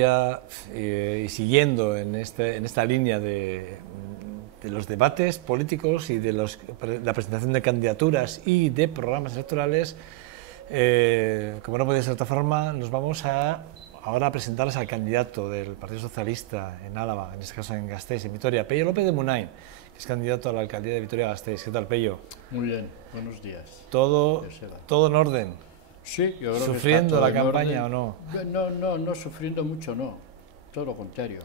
Y siguiendo en esta línea de los debates políticos y de la presentación de candidaturas y de programas electorales, como no puede ser de otra forma, nos vamos ahora a presentarles al candidato del Partido Socialista en Álava, en este caso en Gasteiz, en Vitoria, Pello López de Munain, que es candidato a la alcaldía de Vitoria-Gasteiz. ¿Qué tal, Pello? Muy bien, buenos días. ¿Todo en orden? Sí, yo creo ¿Sufriendo que la campaña o no? No sufriendo mucho, no. Todo lo contrario.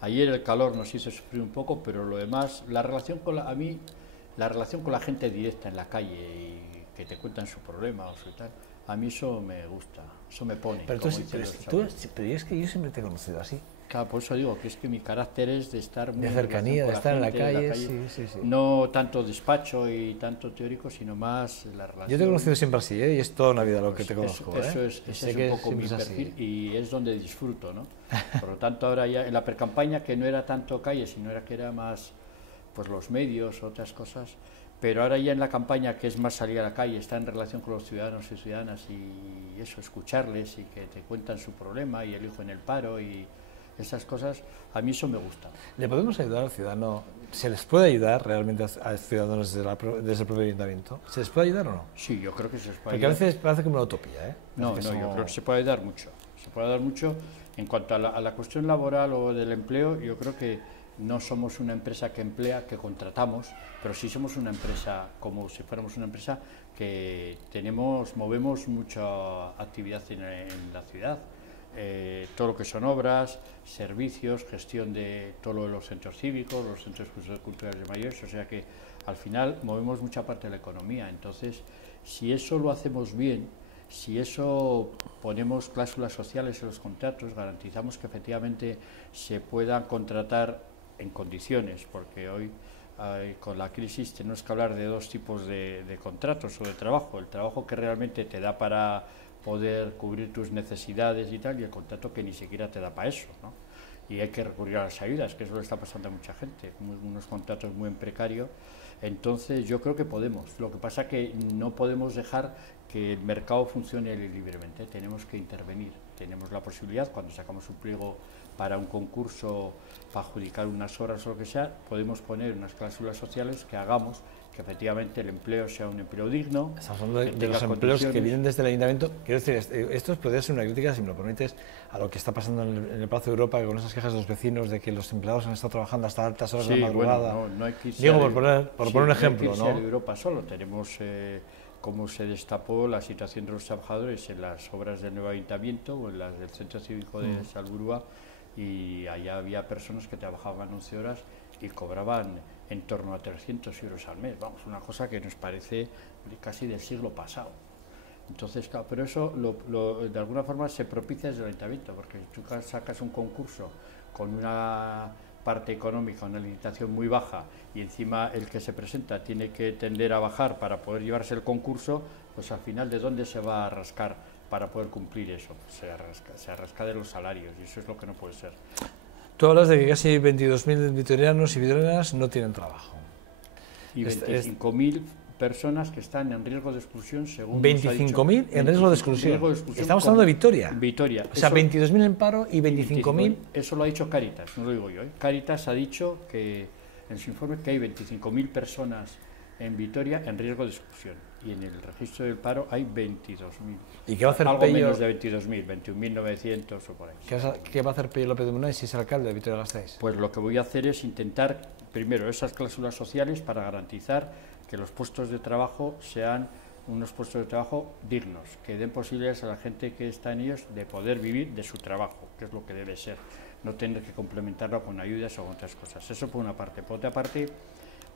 Ayer el calor nos hizo sufrir un poco, pero lo demás, la relación con la gente directa en la calle y que te cuentan su problema o su tal, a mí eso me gusta, eso me pone. Pero es que yo siempre te he conocido así. Claro, por eso digo que es que mi carácter es de estar muy de cercanía, de estar en la calle, sí. Sí. No tanto despacho y tanto teórico, sino más la relación. Yo te he conocido siempre así, y es toda una vida lo que te conozco. Ese es un poco mi perfil y es donde disfruto, ¿no? Por lo tanto, ahora ya en la precampaña, que no era tanto calle, sino que era más pues los medios, otras cosas, pero ahora ya en la campaña, que es más salir a la calle, estar en relación con los ciudadanos y ciudadanas y eso, escucharles y que te cuentan su problema y el hijo en el paro y esas cosas, a mí eso me gusta. ¿Le podemos ayudar al ciudadano? ¿Se les puede ayudar realmente a ciudadanos desde el propio ayuntamiento? ¿Se les puede ayudar o no? Sí, yo creo que se les puede Porque ayudar. a veces parece como una utopía, ¿eh? No, yo creo que se puede ayudar mucho. Se puede ayudar mucho. En cuanto a la cuestión laboral o del empleo, yo creo que no somos una empresa que emplea, que contratamos, pero sí somos una empresa, como si fuéramos una empresa que movemos mucha actividad en la ciudad. Todo lo que son obras, servicios, gestión de todo lo de los centros cívicos, los centros culturales de mayores, o sea que al final movemos mucha parte de la economía. Entonces, si eso lo hacemos bien, si eso ponemos cláusulas sociales en los contratos, garantizamos que efectivamente se puedan contratar en condiciones, porque hoy con la crisis tenemos que hablar de dos tipos de contratos o de trabajo: el trabajo que realmente te da para poder cubrir tus necesidades y tal, y el contrato que ni siquiera te da para eso, ¿no? Y hay que recurrir a las ayudas, que eso le está pasando a mucha gente, unos contratos muy en precario. Entonces yo creo que podemos, lo que pasa que no podemos dejar que el mercado funcione libremente, tenemos que intervenir, tenemos la posibilidad, cuando sacamos un pliego para un concurso, para adjudicar unas horas o lo que sea, podemos poner unas cláusulas sociales que hagamos que efectivamente el empleo sea un empleo digno. Estamos hablando de los empleos que vienen desde el ayuntamiento. Quiero decir, esto podría ser una crítica, si me lo permites, a lo que está pasando en el Palacio de Europa, con esas quejas de los vecinos de que los empleados han estado trabajando hasta altas horas de la madrugada. Bueno, no hay que irse. Digo, por poner un ejemplo, no hay que irse a Europa solo. Tenemos cómo se destapó la situación de los trabajadores en las obras del nuevo ayuntamiento o en las del Centro Cívico de Salburua, y allá había personas que trabajaban 11 horas y cobraban en torno a 300 euros al mes. Vamos, una cosa que nos parece casi del siglo pasado. Entonces, claro, pero eso de alguna forma se propicia desde el ayuntamiento, porque si tú sacas un concurso con una parte económica, una licitación muy baja, y encima el que se presenta tiene que tender a bajar para poder llevarse el concurso, pues al final, ¿de dónde se va a rascar para poder cumplir eso? Pues se arrasca de los salarios, y eso es lo que no puede ser. Tú hablas de que casi 22.000 vitorianos y vitorianas no tienen trabajo. Y 25.000 personas que están en riesgo de exclusión, según 25.000 en riesgo de exclusión. Estamos hablando de Vitoria. Vitoria. O sea, 22.000 en paro y 25.000... Eso lo ha dicho Cáritas, no lo digo yo. Cáritas ha dicho que en su informe que hay 25.000 personas en Vitoria en riesgo de exclusión, y en el registro del paro hay 22.000. ¿Y qué va a hacer algo Pello? Menos de 22.000, 21.900 o por ahí. ¿Qué va a hacer Pello López de Munain si es alcalde de Vitoria-Gasteiz? Pues lo que voy a hacer es intentar, primero, esas cláusulas sociales para garantizar que los puestos de trabajo sean unos puestos de trabajo dignos, que den posibilidades a la gente que está en ellos de poder vivir de su trabajo, que es lo que debe ser, no tener que complementarlo con ayudas o con otras cosas. Eso por una parte. Por otra parte,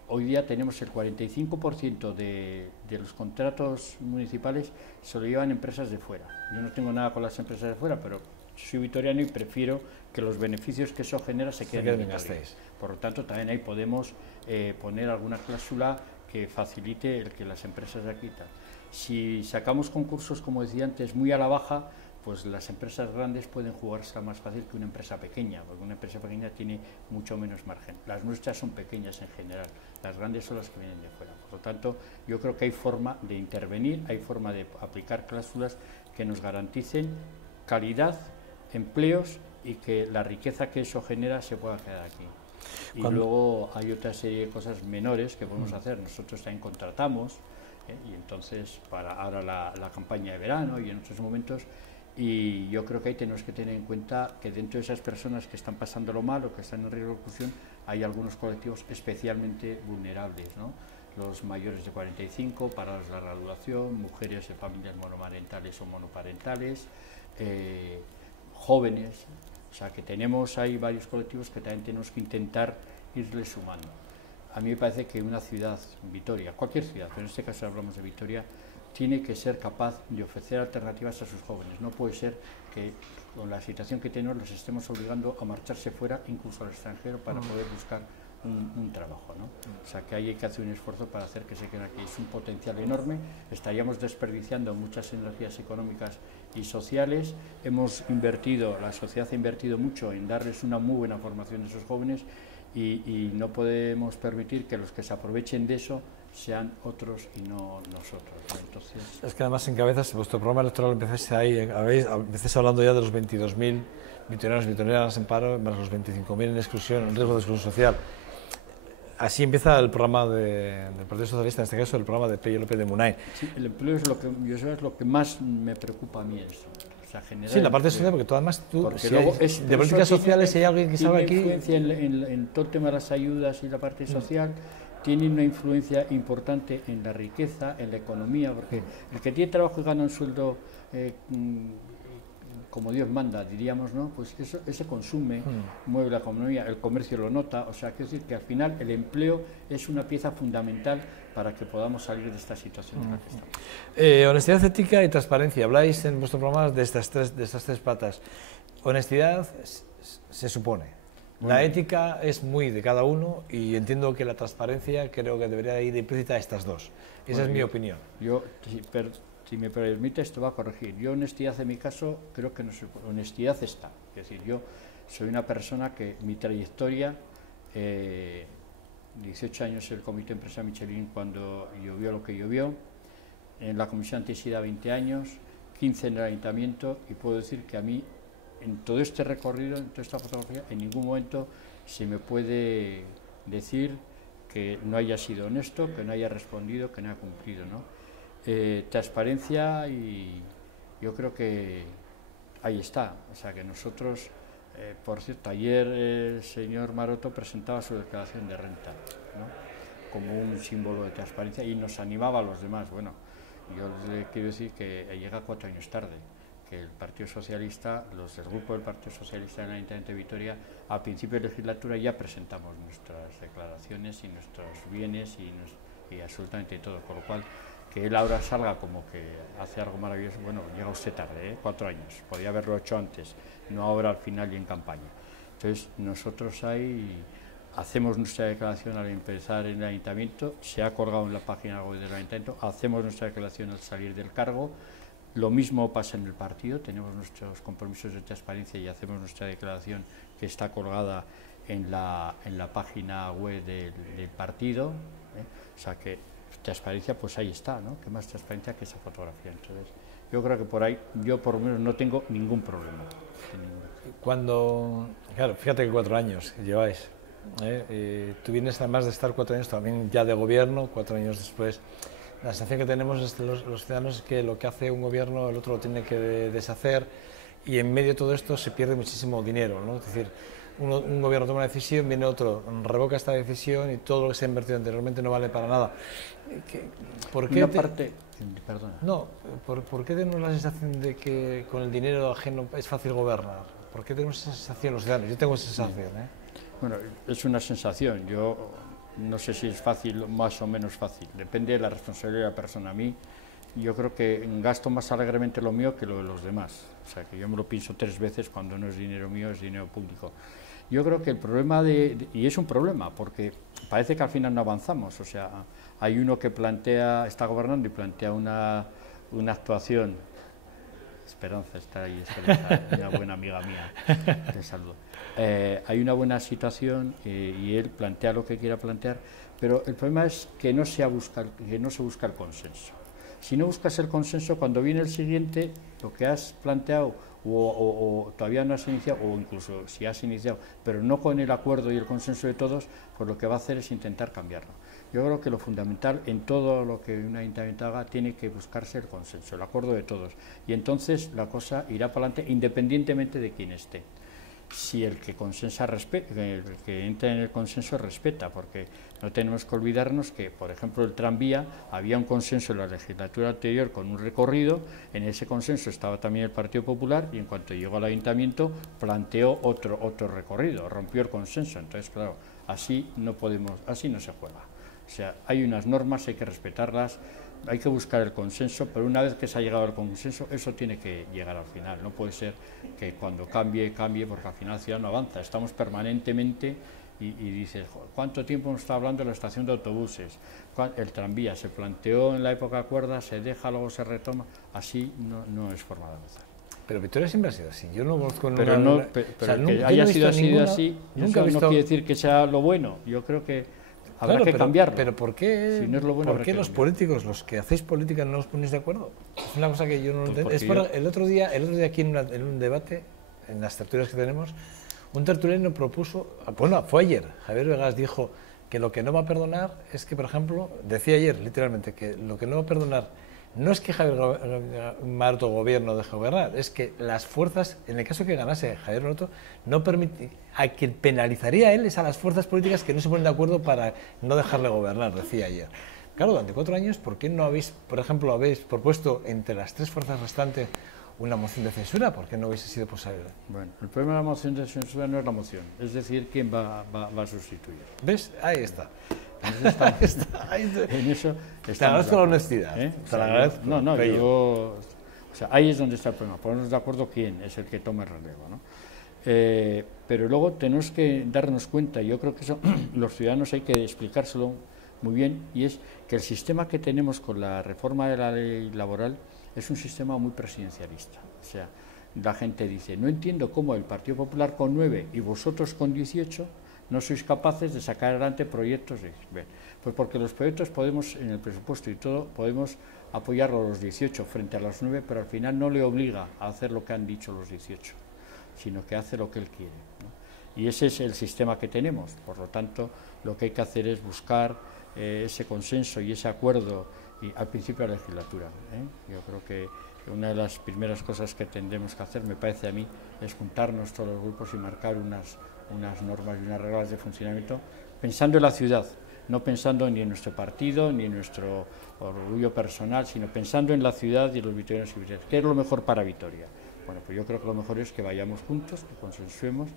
hoy día tenemos el 45% de los contratos municipales se lo llevan empresas de fuera. Yo no tengo nada con las empresas de fuera, pero soy vitoriano y prefiero que los beneficios que eso genera se queden en Gasteiz. Por lo tanto, también ahí podemos poner alguna cláusula que facilite el que las empresas de aquí tal. Si sacamos concursos, como decía antes, muy a la baja, pues las empresas grandes pueden jugarse más fácil que una empresa pequeña, porque una empresa pequeña tiene mucho menos margen. Las nuestras son pequeñas en general, las grandes son las que vienen de fuera. Por lo tanto, yo creo que hay forma de intervenir, hay forma de aplicar cláusulas que nos garanticen calidad, empleos y que la riqueza que eso genera se pueda quedar aquí. Y luego hay otra serie de cosas menores que podemos hacer. Nosotros también contratamos, y entonces para ahora la campaña de verano y en otros momentos, y yo creo que ahí tenemos que tener en cuenta que dentro de esas personas que están pasándolo mal o que están en riesgo de exclusión hay algunos colectivos especialmente vulnerables, ¿no? Los mayores de 45, parados de la graduación, mujeres de familias monomarentales o monoparentales, jóvenes. O sea que tenemos ahí varios colectivos que también tenemos que intentar irles sumando. A mí me parece que una ciudad, Vitoria, cualquier ciudad, pero en este caso hablamos de Vitoria, tiene que ser capaz de ofrecer alternativas a sus jóvenes. No puede ser que con la situación que tenemos los estemos obligando a marcharse fuera, incluso al extranjero, para poder buscar un trabajo, ¿no? O sea que ahí hay que hacer un esfuerzo para hacer que se queden aquí. Es un potencial enorme, estaríamos desperdiciando muchas energías económicas y sociales. Hemos invertido, la sociedad ha invertido mucho en darles una muy buena formación a esos jóvenes y no podemos permitir que los que se aprovechen de eso sean otros y no nosotros, ¿no? Entonces... Es que además encabezas, vuestro programa electoral empezáis ahí, empezáis hablando ya de los 22.000 vitorianos y vitorianas en paro, más los 25.000 en exclusión, en riesgo de exclusión social. Así empieza el programa del Partido Socialista, en este caso el programa de Pello López de Munain. Sí, el empleo es lo que, es lo que más me preocupa a mí eso. O sea, sí, la parte social, porque además tú, si luego de políticas sociales, si hay alguien que sabe aquí... Tiene influencia en todo el tema de las ayudas y la parte social, tiene una influencia importante en la riqueza, en la economía, porque el que tiene trabajo y gana un sueldo como Dios manda, diríamos, ¿no? Pues eso, ese consume, mueve la economía, el comercio lo nota, o sea, quiero decir que al final el empleo es una pieza fundamental para que podamos salir de esta situación en la que estamos. Honestidad, ética y transparencia. Habláis en vuestro programa de estas tres patas. Honestidad se supone. La ética es muy de cada uno y entiendo que la transparencia creo que debería ir implícita a estas dos. Esa es mi opinión. Si me permite, esto va a corregir. Yo, honestidad en mi caso, creo que no soy... Honestidad está. Es decir, yo soy una persona que mi trayectoria, 18 años en el Comité Empresarial Michelin cuando llovió lo que llovió, en la Comisión Antisida 20 años, 15 en el Ayuntamiento, y puedo decir que a mí, en todo este recorrido, en toda esta fotografía, en ningún momento se me puede decir que no haya sido honesto, que no haya respondido, que no haya cumplido, ¿no? Transparencia, y yo creo que ahí está. O sea que nosotros, por cierto, ayer el señor Maroto presentaba su declaración de renta, ¿no? Como un símbolo de transparencia y nos animaba a los demás. Bueno, yo le quiero decir que llega 4 años tarde, que el Partido Socialista, el grupo del Partido Socialista en el Ayuntamiento de Vitoria, a principio de legislatura ya presentamos nuestras declaraciones y nuestros bienes y absolutamente todo, con lo cual que él ahora salga como que hace algo maravilloso, bueno, llega usted tarde, 4 años, podía haberlo hecho antes, no ahora al final y en campaña. Entonces nosotros ahí hacemos nuestra declaración al empezar en el Ayuntamiento, se ha colgado en la página web del Ayuntamiento, hacemos nuestra declaración al salir del cargo, lo mismo pasa en el partido, tenemos nuestros compromisos de transparencia y hacemos nuestra declaración que está colgada en la página web del partido, o sea que transparencia, pues ahí está, ¿no? ¿Qué más transparencia que esa fotografía? Entonces, yo creo que por ahí, yo por lo menos no tengo ningún problema. Cuando, claro, fíjate que 4 años lleváis, tú vienes además de estar 4 años también ya de gobierno, 4 años después. La sensación que tenemos los ciudadanos es que lo que hace un gobierno, el otro lo tiene que deshacer, y en medio de todo esto se pierde muchísimo dinero, ¿no? Es decir, un gobierno toma una decisión, viene otro, revoca esta decisión y todo lo que se ha invertido anteriormente no vale para nada. ¿Por qué ¿por qué tenemos la sensación de que con el dinero ajeno es fácil gobernar? ¿Por qué tenemos esa sensación los ciudadanos? Yo tengo esa sensación. Bueno, es una sensación. Yo no sé si es fácil o más o menos fácil. Depende de la responsabilidad de la persona. A mí, yo creo que gasto más alegremente lo mío que lo de los demás. O sea, que yo me lo pienso 3 veces cuando no es dinero mío, es dinero público. Yo creo que el problema y es un problema, porque parece que al final no avanzamos. O sea, hay uno que está gobernando y plantea una actuación. Esperanza está ahí, Esperanza, una buena amiga mía, te saludo. Hay una buena situación y él plantea lo que quiera plantear, pero el problema es que no se busca el consenso. Si no buscas el consenso, cuando viene el siguiente, lo que has planteado o todavía no has iniciado, o incluso si has iniciado, pero no con el acuerdo y el consenso de todos, pues lo que va a hacer es intentar cambiarlo. Yo creo que lo fundamental en todo lo que un ayuntamiento haga tiene que buscarse el consenso, el acuerdo de todos, y entonces la cosa irá para adelante independientemente de quién esté. Si el que consensa el que entra en el consenso respeta, porque no tenemos que olvidarnos que, por ejemplo, el tranvía, había un consenso en la legislatura anterior con un recorrido, en ese consenso estaba también el Partido Popular, y en cuanto llegó al ayuntamiento planteó otro recorrido, rompió el consenso. Entonces, claro, así no se juega. O sea, hay unas normas, hay que respetarlas, hay que buscar el consenso, pero una vez que se ha llegado al consenso, eso tiene que llegar al final. No puede ser que cuando cambie, porque al final la ciudad no avanza. Estamos permanentemente y dices, ¿cuánto tiempo nos está hablando de la estación de autobuses? El tranvía se planteó en la época cuerda, se deja, luego se retoma. Así no es forma de avanzar. Pero Vitoria siempre ha sido así. Yo no conozco pero ninguna... que haya sido así, nunca no quiere decir que sea lo bueno. Yo creo que habrá que cambiarlo. Pero ¿por qué, si no es lo bueno, ¿por qué los políticos, los que hacéis política, no os ponéis de acuerdo? Es una cosa que yo no entiendo. El otro día aquí en un debate, en las tertulias que tenemos, un tertuliano propuso, bueno, fue ayer, Javier Vegas dijo que lo que no va a perdonar es que, por ejemplo, decía ayer literalmente que lo que no va a perdonar no es que Javier Maroto gobierno deje gobernar, es que las fuerzas, en el caso que ganase Javier Maroto, no permite, a quien penalizaría a él es a las fuerzas políticas que no se ponen de acuerdo para no dejarle gobernar, decía ayer. Claro, durante 4 años, ¿por qué no habéis, por ejemplo, habéis propuesto entre las 3 fuerzas restantes una moción de censura? ¿Por qué no hubiese sido posible? Bueno, el problema de la moción de censura no es la moción, es decir, quién va a sustituir. ¿Ves? Ahí está. En eso te agradezco la honestidad. Te la agradezco. O sea, ahí es donde está el problema, ponernos de acuerdo quién es el que toma el relevo, ¿no? Pero luego tenemos que darnos cuenta, y yo creo que eso los ciudadanos hay que explicárselo muy bien, y es que el sistema que tenemos con la reforma de la ley laboral es un sistema muy presidencialista. O sea, la gente dice, no entiendo cómo el Partido Popular con 9 y vosotros con 18 no sois capaces de sacar adelante proyectos. Pues porque los proyectos podemos, en el presupuesto y todo, podemos apoyarlo a los 18 frente a los 9, pero al final no le obliga a hacer lo que han dicho los 18, sino que hace lo que él quiere, ¿no? Y ese es el sistema que tenemos. Por lo tanto, lo que hay que hacer es buscar ese consenso y ese acuerdo al principio de la legislatura. Yo creo que una de las primeras cosas que tendremos que hacer, me parece a mí, es juntarnos todos los grupos y marcar unas normas y unas reglas de funcionamiento pensando en la ciudad, no pensando ni en nuestro partido ni en nuestro orgullo personal, sino pensando en la ciudad y en los vitorianos y vitorianas. ¿Qué es lo mejor para Vitoria? Bueno, pues yo creo que lo mejor es que vayamos juntos, que consensuemos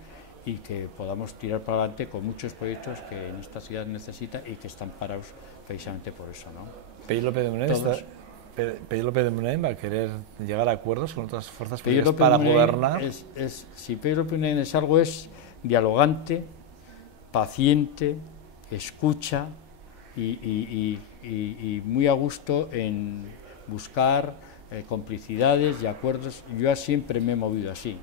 y que podamos tirar para adelante con muchos proyectos que en esta ciudad necesita y que están parados precisamente por eso, ¿no? Pello López de Munain va a querer llegar a acuerdos con otras fuerzas políticas para gobernar. Si Pello López de Munain es algo, es dialogante, paciente, escucha y muy a gusto en buscar complicidades y acuerdos. Yo siempre me he movido así,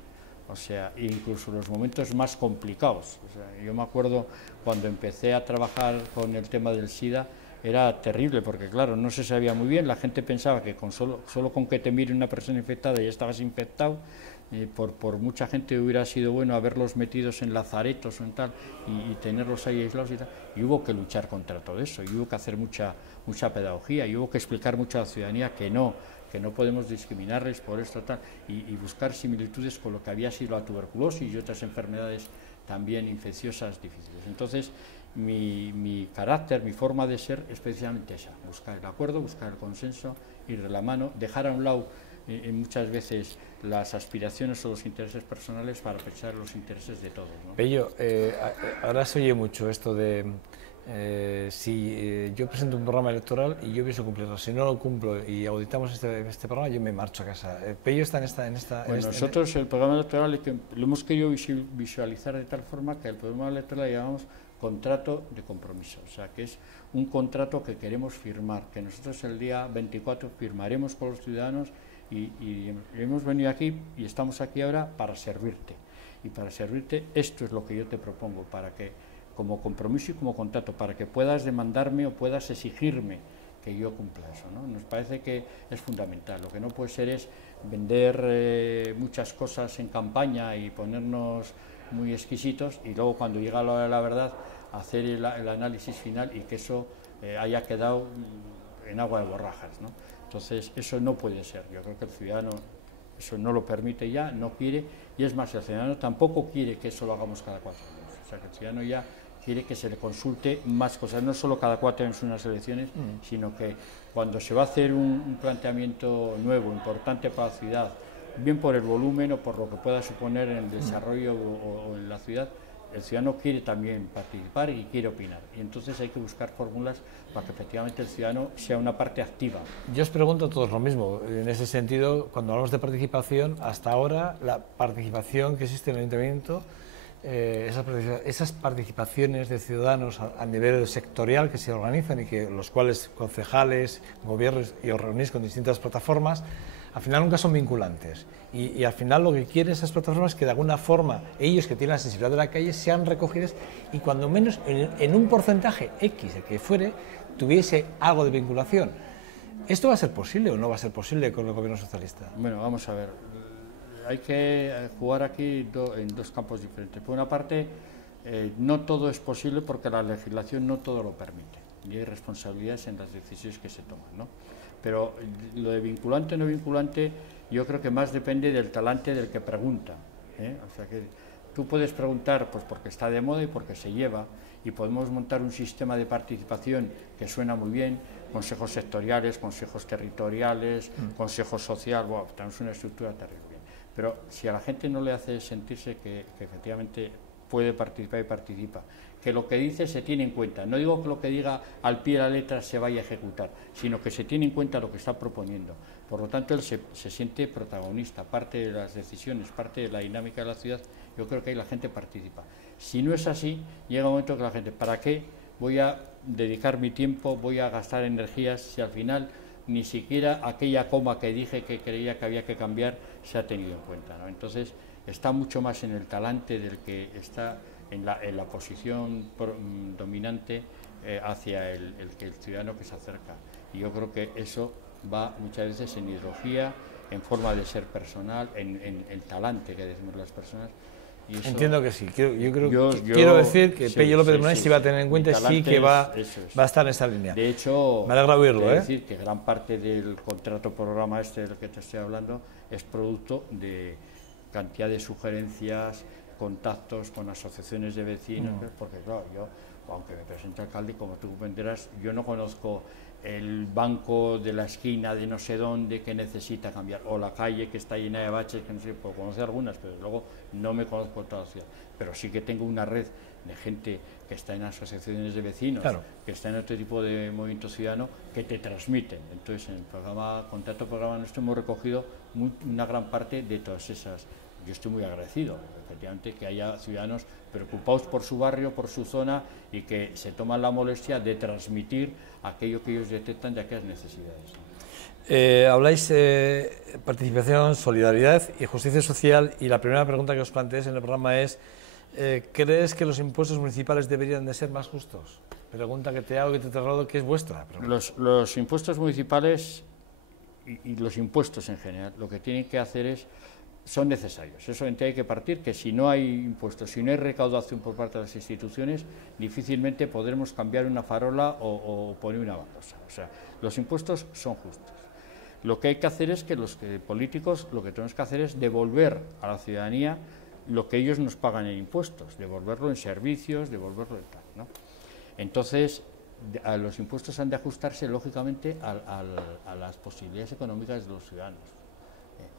o sea, incluso en los momentos más complicados. O sea, yo me acuerdo cuando empecé a trabajar con el tema del SIDA, era terrible porque, claro, no se sabía muy bien, la gente pensaba que solo con que te mire una persona infectada ya estabas infectado. Por mucha gente hubiera sido bueno haberlos metidos en lazaretos o en tal y tenerlos ahí aislados y tal, y hubo que luchar contra todo eso, y hubo que hacer mucha pedagogía, y hubo que explicar mucho a la ciudadanía que no podemos discriminarles por esto tal, y buscar similitudes con lo que había sido la tuberculosis y otras enfermedades también infecciosas difíciles. Entonces, mi carácter, mi forma de ser es precisamente esa, buscar el acuerdo, buscar el consenso, ir de la mano, dejar a un lado muchas veces las aspiraciones o los intereses personales para pensar en los intereses de todos, ¿no? Pello, ahora se oye mucho esto de si yo presento un programa electoral y yo pienso cumplirlo, si no lo cumplo y auditamos este programa, yo me marcho a casa. Pello está en esta... Bueno, nosotros el programa electoral lo hemos querido visualizar de tal forma que el programa electoral llamamos contrato de compromiso, o sea, que es un contrato que queremos firmar, que nosotros el día 24 firmaremos con los ciudadanos y hemos venido aquí y estamos aquí ahora para servirte. Y para servirte, esto es lo que yo te propongo, para que, como compromiso y como contrato, para que puedas demandarme o puedas exigirme yo cumpla eso, ¿no? Nos parece que es fundamental. Lo que no puede ser es vender muchas cosas en campaña y ponernos muy exquisitos y luego cuando llega la hora de la verdad hacer el análisis final y que eso haya quedado en agua de borrajas, ¿no? Entonces eso no puede ser. Yo creo que el ciudadano eso no lo permite ya, no quiere, y es más, el ciudadano tampoco quiere que eso lo hagamos cada 4 años. O sea, que el ciudadano ya quiere que se le consulte más cosas, no solo cada 4 años unas elecciones, sino que cuando se va a hacer un planteamiento nuevo, importante para la ciudad, bien por el volumen o por lo que pueda suponer en el desarrollo o en la ciudad, el ciudadano quiere también participar y quiere opinar. Y entonces hay que buscar fórmulas para que efectivamente el ciudadano sea una parte activa. Yo os pregunto a todos lo mismo. En ese sentido, cuando hablamos de participación, hasta ahora la participación que existe en el Ayuntamiento, esas participaciones de ciudadanos a nivel sectorial que se organizan y que los cuales concejales, gobiernos y os reunís con distintas plataformas, al final nunca son vinculantes y al final lo que quieren esas plataformas es que de alguna forma ellos que tienen la sensibilidad de la calle sean recogidos y cuando menos en un porcentaje X, el que fuere, tuviese algo de vinculación. ¿Esto va a ser posible o no va a ser posible con el gobierno socialista? Bueno, vamos a ver, hay que jugar aquí en dos campos diferentes. Por una parte, no todo es posible porque la legislación no todo lo permite y hay responsabilidades en las decisiones que se toman, ¿no? Pero lo de vinculante o no vinculante, yo creo que más depende del talante del que pregunta, ¿eh? O sea que tú puedes preguntar pues porque está de moda y porque se lleva, y podemos montar un sistema de participación que suena muy bien, consejos sectoriales, consejos territoriales, consejo social, bueno, tenemos una estructura terrible. Pero si a la gente no le hace sentirse que efectivamente puede participar y participa, que lo que dice se tiene en cuenta, no digo que lo que diga al pie de la letra se vaya a ejecutar, sino que se tiene en cuenta lo que está proponiendo. Por lo tanto, él se siente protagonista, parte de las decisiones, parte de la dinámica de la ciudad. Yo creo que ahí la gente participa. Si no es así, llega un momento que la gente, ¿para qué voy a dedicar mi tiempo, voy a gastar energías si al final ni siquiera aquella coma que dije que creía que había que cambiar se ha tenido en cuenta, ¿no? Entonces, está mucho más en el talante del que está en la posición dominante hacia el ciudadano que se acerca. Y yo creo que eso va muchas veces en ideología, en forma de ser personal, en el talante que decimos las personas. Y eso, entiendo que sí. Quiero decir que Pello López de Munain sí va a tener en cuenta y sí que va a estar en esa línea. De hecho, me alegra oírlo, decir que gran parte del contrato programa del que te estoy hablando es producto de cantidad de sugerencias, contactos con asociaciones de vecinos, porque claro, yo, aunque me presente alcalde, como tú comprenderás, yo no conozco el banco de la esquina de no sé dónde que necesita cambiar, o la calle que está llena de baches, que no sé, puedo conocer algunas, pero luego no me conozco toda la ciudad. Pero sí que tengo una red de gente que está en asociaciones de vecinos, claro, que está en otro tipo de movimiento ciudadano, que te transmiten. Entonces, en el contrato programa nuestro hemos recogido una gran parte de todas esas. Yo estoy muy agradecido, efectivamente, que haya ciudadanos preocupados por su barrio, por su zona, y que se toman la molestia de transmitir aquello que ellos detectan de aquellas necesidades. Habláis de participación, solidaridad y justicia social, y la primera pregunta que os planteéis en el programa es ¿crees que los impuestos municipales deberían de ser más justos? Pregunta que te hago, que te traslado, que es vuestra. Los impuestos municipales y los impuestos en general, lo que tienen que hacer son necesarios. Eso hay que partir, que si no hay impuestos, si no hay recaudación por parte de las instituciones, difícilmente podremos cambiar una farola o poner una baldosa. O sea, los impuestos son justos. Lo que hay que hacer es que los políticos, lo que tenemos que hacer es devolver a la ciudadanía lo que ellos nos pagan en impuestos, devolverlo en servicios, devolverlo en tal, ¿no? Entonces, los impuestos han de ajustarse, lógicamente, a las posibilidades económicas de los ciudadanos,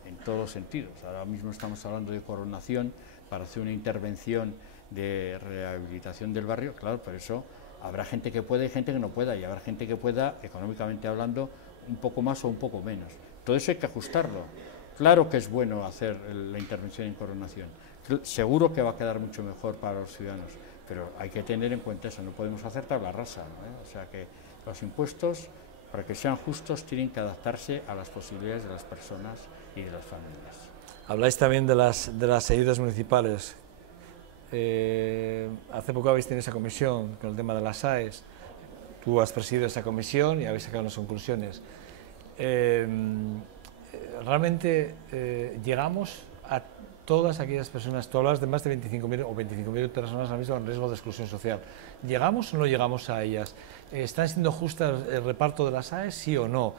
en todos los sentidos. Ahora mismo estamos hablando de coronación para hacer una intervención de rehabilitación del barrio, claro, por eso habrá gente que pueda y gente que no pueda, y habrá gente que pueda, económicamente hablando, un poco más o un poco menos. Todo eso hay que ajustarlo. Claro que es bueno hacer la intervención en coronación, seguro que va a quedar mucho mejor para los ciudadanos, pero hay que tener en cuenta eso, no podemos hacer tabla rasa, ¿no? O sea que los impuestos, para que sean justos, tienen que adaptarse a las posibilidades de las personas y de las familias. Habláis también de las ayudas municipales. Hace poco habéis tenido esa comisión con el tema de las AES. Tú has presidido esa comisión y habéis sacado unas conclusiones. Realmente llegamos a todas aquellas personas, tú hablas de más de 25.000 o 25.000 personas ahora mismo en riesgo de exclusión social. ¿Llegamos o no llegamos a ellas? ¿Están siendo justas el reparto de las AES, sí o no?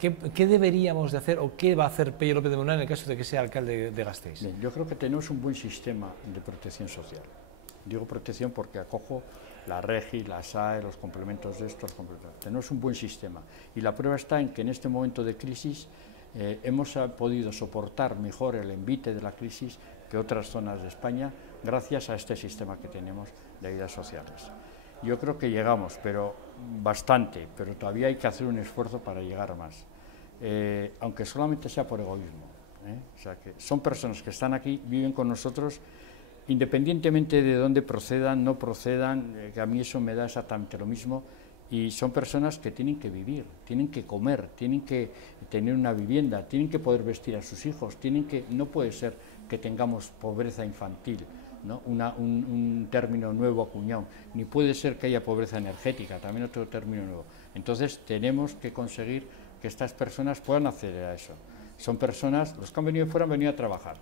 ¿Qué deberíamos de hacer o qué va a hacer Pello López de Munain en el caso de que sea alcalde de Gasteiz? Bien, yo creo que tenemos un buen sistema de protección social. Digo protección porque acojo la REGI, la SAE, los complementos de estos. Tenemos un buen sistema. Y la prueba está en que en este momento de crisis hemos podido soportar mejor el envite de la crisis que otras zonas de España gracias a este sistema que tenemos de ayudas sociales. Yo creo que llegamos, pero bastante, pero todavía hay que hacer un esfuerzo para llegar más, aunque solamente sea por egoísmo. O sea, que son personas que están aquí, viven con nosotros, independientemente de dónde procedan, no procedan, que a mí eso me da exactamente lo mismo. Y son personas que tienen que vivir, tienen que comer, tienen que tener una vivienda, tienen que poder vestir a sus hijos, no puede ser que tengamos pobreza infantil, ¿no? Un término nuevo acuñado, ni puede ser que haya pobreza energética, también otro término nuevo. Entonces tenemos que conseguir que estas personas puedan acceder a eso. Son personas, los que han venido de fuera han venido a trabajar,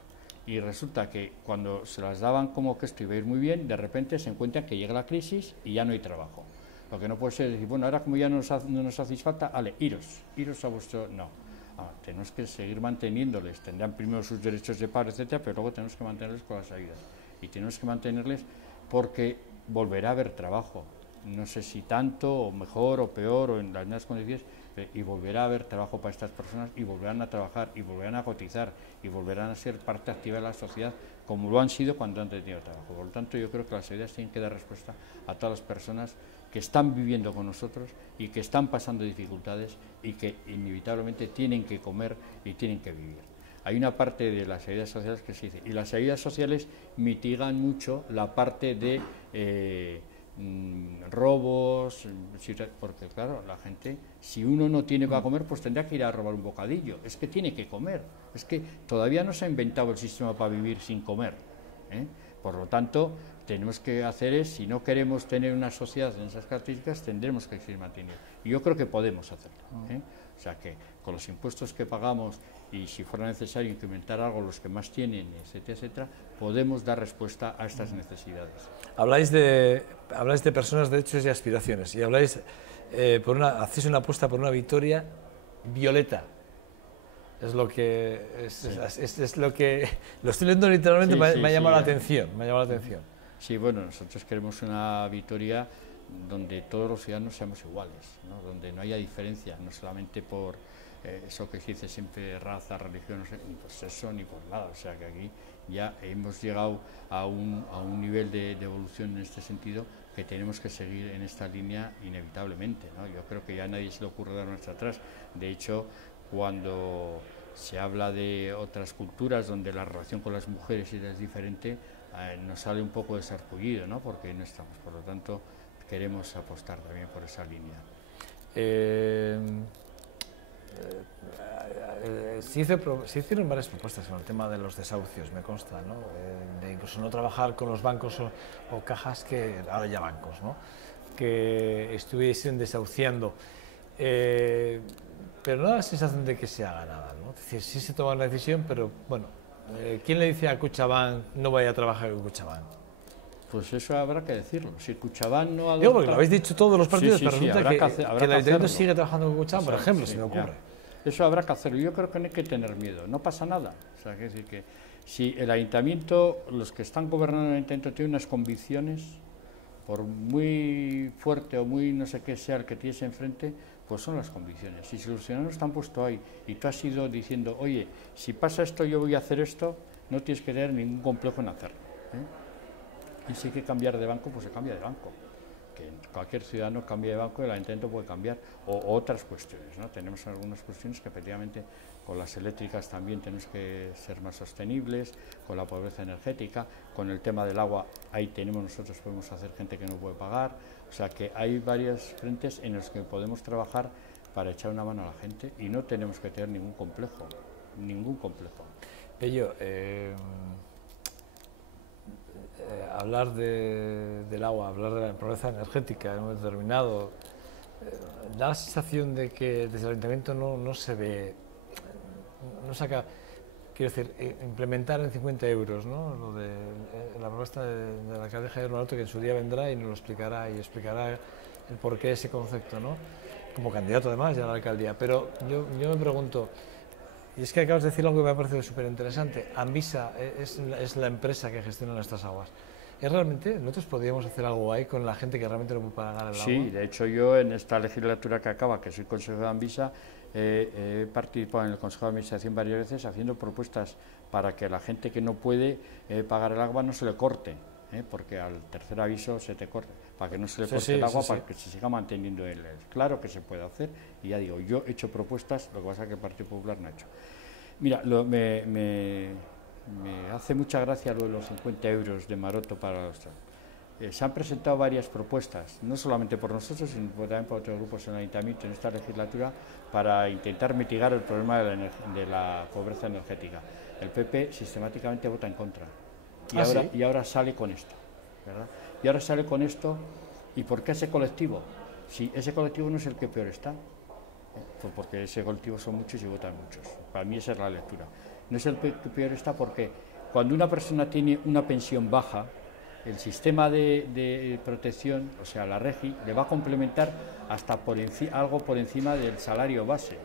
y resulta que cuando se las daban como que esto iba a ir muy bien, de repente se encuentran que llega la crisis y ya no hay trabajo. Lo que no puede ser decir, bueno, ahora como ya no nos hacéis falta, vale, iros a vuestro... No, tenemos que seguir manteniéndoles, tendrán primero sus derechos de paro, etcétera, pero luego tenemos que mantenerles con las ayudas. Y tenemos que mantenerles porque volverá a haber trabajo, no sé si tanto, o mejor, o peor, o en las mismas condiciones, y volverá a haber trabajo para estas personas, y volverán a trabajar, y volverán a cotizar, y volverán a ser parte activa de la sociedad, como lo han sido cuando han tenido trabajo. Por lo tanto, yo creo que las ayudas tienen que dar respuesta a todas las personas que están viviendo con nosotros y que están pasando dificultades y que inevitablemente tienen que comer y tienen que vivir. Hay una parte de las ayudas sociales que se dice, y las ayudas sociales mitigan mucho la parte de robos, porque claro, la gente, si uno no tiene para comer, pues tendrá que ir a robar un bocadillo, es que tiene que comer, es que todavía no se ha inventado el sistema para vivir sin comer, ¿eh? Por lo tanto, tenemos que hacer si no queremos tener una sociedad en esas características, tendremos que seguir manteniendo. Y yo creo que podemos hacerlo, ¿eh? O sea que con los impuestos que pagamos y si fuera necesario incrementar algo los que más tienen, etcétera, etcétera, podemos dar respuesta a estas necesidades. Habláis de personas, derechos y aspiraciones y habláis, hacéis una apuesta por una Vitoria violeta. Es lo que es lo que lo estoy leyendo literalmente, me ha llamado la atención, Sí, bueno, nosotros queremos una Vitoria donde todos los ciudadanos seamos iguales, ¿no? Donde no haya diferencia, no solamente por eso que se dice siempre raza, religión, no sé, ni por sexo ni por nada. O sea que aquí ya hemos llegado a un nivel de evolución en este sentido que tenemos que seguir en esta línea inevitablemente, ¿no? Yo creo que ya a nadie se le ocurre dar nuestra atrás. De hecho, cuando se habla de otras culturas donde la relación con las mujeres es diferente, nos sale un poco de sarpullido, ¿no? Porque no estamos. Por lo tanto, queremos apostar también por esa línea. Se hicieron varias propuestas con el tema de los desahucios, me consta, ¿no? De incluso no trabajar con los bancos o cajas, que ahora ya bancos, ¿no? Que estuviesen desahuciando. Pero no da la sensación de que se haga nada, ¿no? Es decir, sí se toma una decisión, pero bueno, ¿quién le dice a Kutxabank no vaya a trabajar con Kutxabank? Pues eso habrá que decirlo. Si Kutxabank no adopta... Digo, porque lo habéis dicho todos los partidos, sí, pero resulta que el Ayuntamiento sigue trabajando con Kutxabank, por ejemplo, se me ocurre. Eso habrá que hacerlo. Yo creo que no hay que tener miedo. No pasa nada. O sea, que decir que si el Ayuntamiento, los que están gobernando el Ayuntamiento tienen unas convicciones, por muy fuerte o muy no sé qué sea el que tienes enfrente, pues son las convicciones. Y si los ciudadanos están puestos ahí y tú has ido diciendo, oye, si pasa esto, yo voy a hacer esto, no tienes que tener ningún complejo en hacerlo, ¿eh? Y si hay que cambiar de banco, pues se cambia de banco. Que cualquier ciudadano cambia de banco y el Ayuntamiento puede cambiar, o otras cuestiones, ¿no? Tenemos algunas cuestiones que efectivamente con las eléctricas también tenemos que ser más sostenibles, con la pobreza energética, con el tema del agua, ahí podemos hacer gente que no puede pagar, o sea que hay varios frentes en los que podemos trabajar para echar una mano a la gente y no tenemos que tener ningún complejo, Pello, hablar del agua, hablar de la pobreza energética en un momento determinado, da la sensación de que desde el ayuntamiento no se ve, no saca, quiero decir, implementar en 50 euros, ¿no? Lo de la propuesta del alcalde Javier Maroto, que en su día vendrá y nos lo explicará y explicará el porqué de ese concepto, ¿no? Como candidato además ya a la alcaldía. Pero yo me pregunto, y es que acabas de decir algo que me ha parecido súper interesante, Anvisa es la empresa que gestiona nuestras aguas. ¿Es realmente, nosotros podríamos hacer algo ahí con la gente que realmente no puede pagar el agua? Sí, de hecho yo en esta legislatura que acaba, que soy consejero de Anvisa, he participado en el Consejo de Administración varias veces haciendo propuestas para que la gente que no puede pagar el agua no se le corte, porque al tercer aviso se te corte, para que no se le corte el agua, para que se siga manteniendo el. Claro que se puede hacer, y ya digo, yo he hecho propuestas, lo que pasa es que el Partido Popular no ha hecho. Mira, me hace mucha gracia lo de los 50 euros de Maroto para los. Se han presentado varias propuestas, no solamente por nosotros, sino también por otros grupos en el Ayuntamiento en esta legislatura, para intentar mitigar el problema de la pobreza energética. El PP sistemáticamente vota en contra y ahora sale con esto, ¿verdad? Y ahora sale con esto, ¿y por qué ese colectivo? Si ese colectivo no es el que peor está, pues porque ese colectivo son muchos y votan muchos. Para mí esa es la lectura. No es el que peor está porque cuando una persona tiene una pensión baja, el sistema de protección, o sea, la REGI, le va a complementar hasta algo por encima del salario base.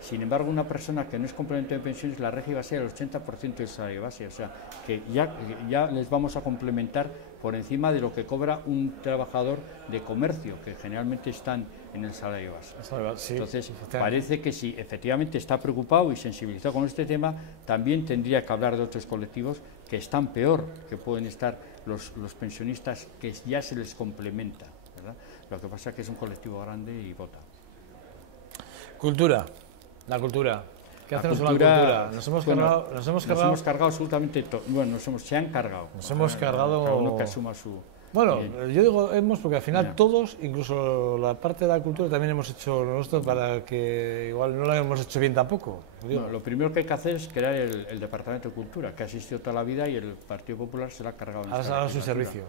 Sin embargo, una persona que no es complemento de pensiones, la REGI va a ser el 80% del salario base, o sea, que ya les vamos a complementar por encima de lo que cobra un trabajador de comercio, que generalmente están en el salario base. Sí, entonces, parece que si efectivamente está preocupado y sensibilizado con este tema, también tendría que hablar de otros colectivos que están peor, que pueden estar los pensionistas, que ya se les complementa, ¿verdad? Lo que pasa es que es un colectivo grande y vota. Cultura, la cultura. ¿Qué hacemos con la cultura? Nos hemos cargado absolutamente todo. Bueno, se han cargado. Nos hemos cargado. Cada uno que asuma su. Bueno, yo digo hemos porque al final todos, incluso la parte de la cultura, también hemos hecho lo nuestro para que igual no lo hemos hecho bien tampoco. No, lo primero que hay que hacer es crear el Departamento de Cultura, que ha existido toda la vida y el Partido Popular se lo ha cargado. A su servicio.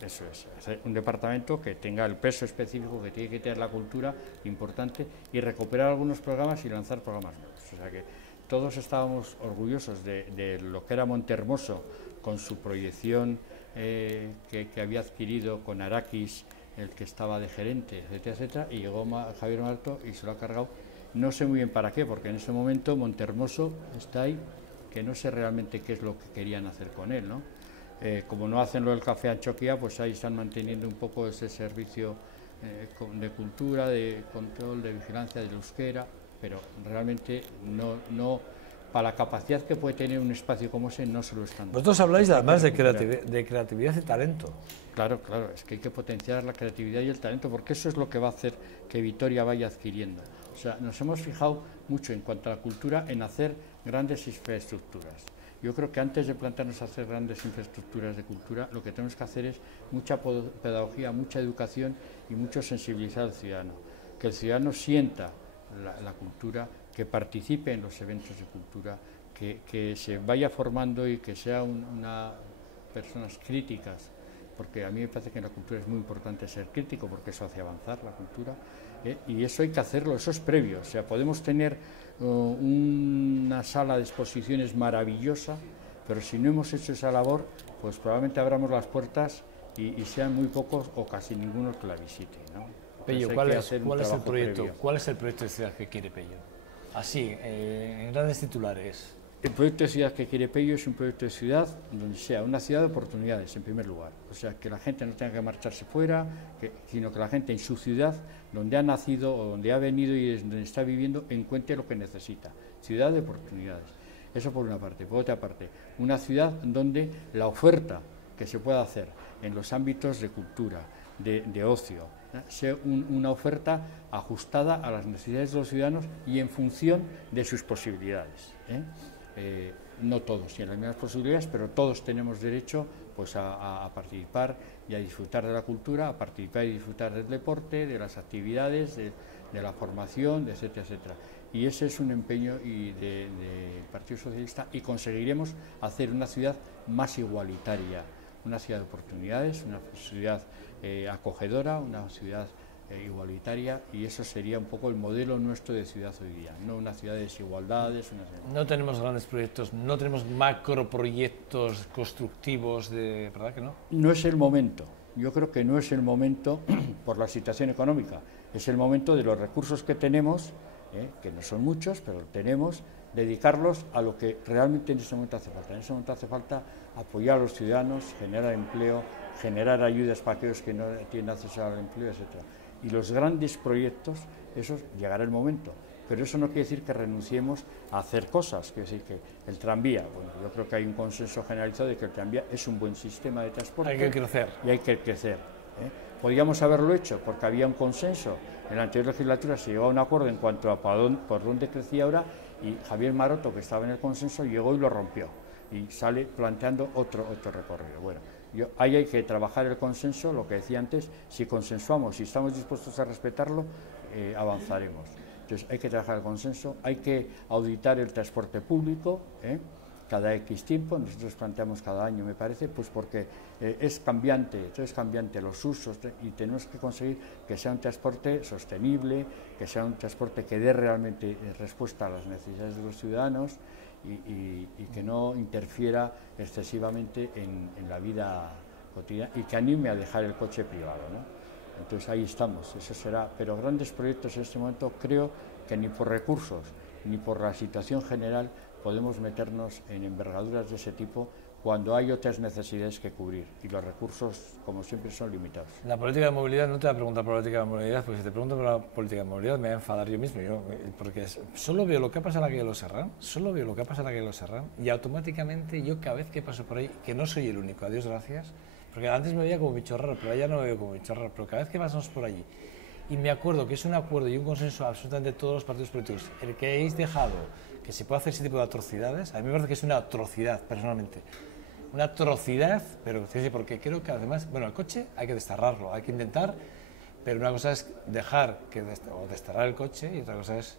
Eso es, un departamento que tenga el peso específico que tiene que tener la cultura, importante, y recuperar algunos programas y lanzar programas nuevos. O sea que todos estábamos orgullosos de lo que era Montehermoso, con su proyección que había adquirido con Araquis, el que estaba de gerente, etcétera, etcétera, y llegó Javier Maroto y se lo ha cargado. No sé muy bien para qué, porque en ese momento Montehermoso está ahí, que no sé realmente qué es lo que querían hacer con él, ¿no? Como no hacen lo del café Anchoquia, pues ahí están manteniendo un poco ese servicio de cultura, de control, de vigilancia del euskera, pero realmente no para la capacidad que puede tener un espacio como ese no se lo están dando. Vosotros habláis además de creatividad y talento. Claro, es que hay que potenciar la creatividad y el talento, porque eso es lo que va a hacer que Vitoria vaya adquiriendo. O sea, nos hemos fijado mucho en cuanto a la cultura en hacer grandes infraestructuras. Yo creo que antes de plantearnos hacer grandes infraestructuras de cultura, lo que tenemos que hacer es mucha pedagogía, mucha educación y mucho sensibilizar al ciudadano. Que el ciudadano sienta la cultura, que participe en los eventos de cultura, que se vaya formando y que sea personas críticas, porque a mí me parece que en la cultura es muy importante ser crítico, porque eso hace avanzar la cultura, y eso hay que hacerlo, eso es previo. O sea, podemos tener una sala de exposiciones maravillosa, pero si no hemos hecho esa labor, pues probablemente abramos las puertas y sean muy pocos o casi ninguno que la visite, ¿no? Pello, ¿cuál es el proyecto? ¿Cuál es el proyecto de ciudad que quiere Pello? Así, en grandes titulares. El proyecto de ciudad que quiere Pello es un proyecto de ciudad donde sea una ciudad de oportunidades, en primer lugar. O sea, que la gente no tenga que marcharse fuera, sino que la gente en su ciudad, donde ha nacido o donde ha venido y donde está viviendo, encuentre lo que necesita. Ciudad de oportunidades. Eso por una parte. Por otra parte, una ciudad donde la oferta que se pueda hacer en los ámbitos de cultura, de ocio, sea una oferta ajustada a las necesidades de los ciudadanos y en función de sus posibilidades. No todos tienen las mismas posibilidades, pero todos tenemos derecho pues, a participar y a disfrutar de la cultura, a participar y disfrutar del deporte, de las actividades, de la formación, etcétera, etcétera. Y ese es un empeño del Partido Socialista, y conseguiremos hacer una ciudad más igualitaria, una ciudad de oportunidades, una ciudad acogedora, una ciudad igualitaria, y eso sería un poco el modelo nuestro de ciudad hoy día, no una ciudad de desigualdades. No tenemos grandes proyectos, no tenemos macroproyectos constructivos, ¿verdad que no? No es el momento, yo creo que no es el momento por la situación económica, es el momento de los recursos que tenemos, que no son muchos, pero tenemos, dedicarlos a lo que realmente en ese momento hace falta. En ese momento hace falta apoyar a los ciudadanos, generar empleo, generar ayudas para aquellos que no tienen acceso al empleo, etcétera. Y los grandes proyectos, esos llegará el momento, pero eso no quiere decir que renunciemos a hacer cosas. Quiere decir que el tranvía, bueno, yo creo que hay un consenso generalizado de que el tranvía es un buen sistema de transporte. Hay que crecer. Y hay que crecer. Podríamos haberlo hecho porque había un consenso. En la anterior legislatura se llegó a un acuerdo en cuanto a por dónde crecía ahora, y Javier Maroto, que estaba en el consenso, llegó y lo rompió y sale planteando otro recorrido. Bueno, ahí hay que trabajar el consenso, lo que decía antes, si consensuamos, si estamos dispuestos a respetarlo, avanzaremos. Entonces hay que trabajar el consenso, hay que auditar el transporte público, cada X tiempo, nosotros planteamos cada año, me parece, pues porque es cambiante los usos, y tenemos que conseguir que sea un transporte sostenible, que sea un transporte que dé realmente respuesta a las necesidades de los ciudadanos y que no interfiera excesivamente en la vida cotidiana y que anime a dejar el coche privado, ¿no? Entonces ahí estamos, eso será, pero grandes proyectos en este momento creo que ni por recursos ni por la situación general podemos meternos en envergaduras de ese tipo cuando hay otras necesidades que cubrir y los recursos, como siempre, son limitados. La política de movilidad, no te voy a preguntar por la política de movilidad, porque si te pregunto por la política de movilidad me voy a enfadar yo mismo, porque solo veo lo que pasa en la calle de los Serrán, y automáticamente yo cada vez que paso por ahí, que no soy el único, a Dios gracias, porque antes me veía como bicho raro, pero ya no me veo como bicho raro, pero cada vez que pasamos por allí, y me acuerdo que es un acuerdo y un consenso absolutamente de todos los partidos políticos, el que habéis dejado que se puede hacer ese tipo de atrocidades, a mí me parece que es una atrocidad, personalmente. Una atrocidad, pero porque creo que además, bueno, el coche hay que desterrarlo, hay que intentar, pero una cosa es dejar o desterrar el coche y otra cosa es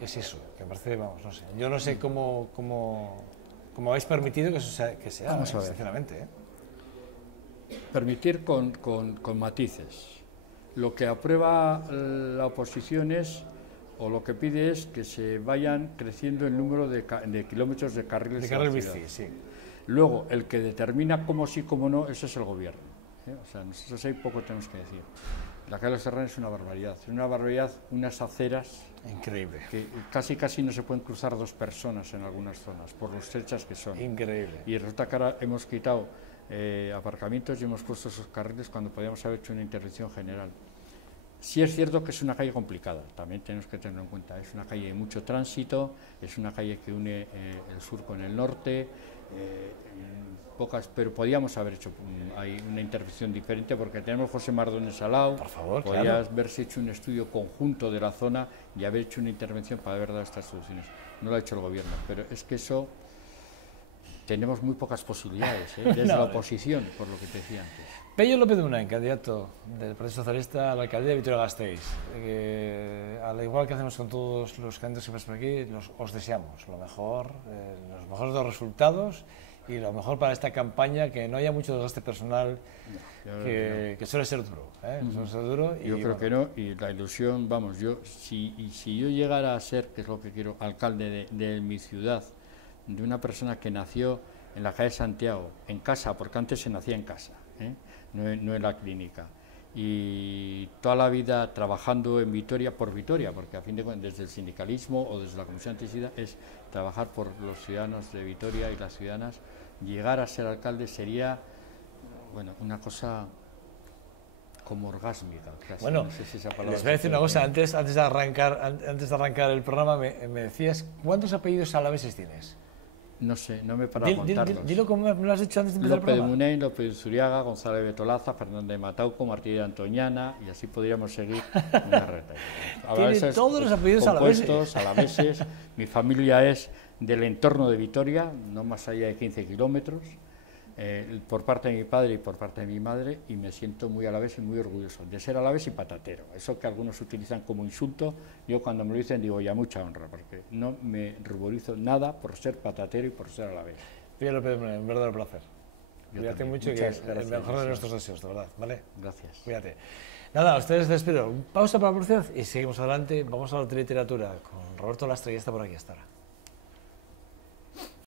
eso, que me parece, vamos, no sé. Yo no sé cómo habéis permitido que eso sea vamos a ver. Sinceramente. Permitir con matices. Lo que aprueba la oposición o lo que pide es que se vayan creciendo el número de kilómetros de carriles de carril bici, sí. Luego, el que determina cómo sí, cómo no, ese es el gobierno. O sea, nosotros ahí poco tenemos que decir. La calle de los Serrán es una barbaridad, unas aceras... Increíble. Que casi no se pueden cruzar dos personas en algunas zonas, por lo estrechas que son. Increíble. Y resulta que ahora hemos quitado aparcamientos y hemos puesto esos carriles cuando podíamos haber hecho una intervención general. Sí es cierto que es una calle complicada, también tenemos que tenerlo en cuenta. Es una calle de mucho tránsito, es una calle que une el sur con el norte, pero podíamos haber hecho una intervención diferente porque tenemos José Mardones al lado. Por favor, podría haberse hecho un estudio conjunto de la zona y haber hecho una intervención para haber dado estas soluciones. No lo ha hecho el gobierno, pero es que eso tenemos muy pocas posibilidades desde la oposición, por lo que te decía antes. Pello López de Munain, candidato del Partido Socialista a la alcaldía de Vitoria-Gasteiz. Al igual que hacemos con todos los candidatos que pasan por aquí, os deseamos lo mejor, los mejores de los resultados y lo mejor para esta campaña, que no haya mucho desgaste personal, que suele ser duro. Suele ser duro yo creo que no, y la ilusión, vamos, si yo llegara a ser, que es lo que quiero, alcalde de mi ciudad, de una persona que nació en la calle Santiago, en casa, porque antes se nacía en casa, no en la clínica, y toda la vida trabajando en Vitoria por Vitoria, porque a fin de cuentas desde el sindicalismo o desde la Comisión Antisida es trabajar por los ciudadanos de Vitoria y las ciudadanas. Llegar a ser alcalde sería, bueno, una cosa como orgásmica. Casi. Bueno, no sé si esa palabra les voy a decir una cosa, antes de arrancar el programa me decías, ¿cuántos apellidos alaveses tienes? No sé, no me para contarlos. Dilo como me lo has dicho antes de empezar el programa. López de Munain, López de Zuriaga, González de Betolaza, Fernández de Matauco, Martí de Antoñana, y así podríamos seguir una reta. Tiene todos los apellidos alaveses. Mi familia es del entorno de Vitoria, no más allá de 15 kilómetros, por parte de mi padre y por parte de mi madre, y me siento muy alavés y muy orgulloso de ser alavés y patatero. Eso que algunos utilizan como insulto, yo cuando me lo dicen digo ya mucha honra, porque no me ruborizo nada por ser patatero y por ser alavés. Pello López de Munain, un verdadero placer. Cuídate mucho y que el mejor de nuestros deseos, de verdad, ¿vale? Gracias. Cuídate. Nada, a ustedes les despido. Pausa para la publicidad y seguimos adelante. Vamos a hablar de literatura con Roberto Lastra, y está por aquí hasta ahora.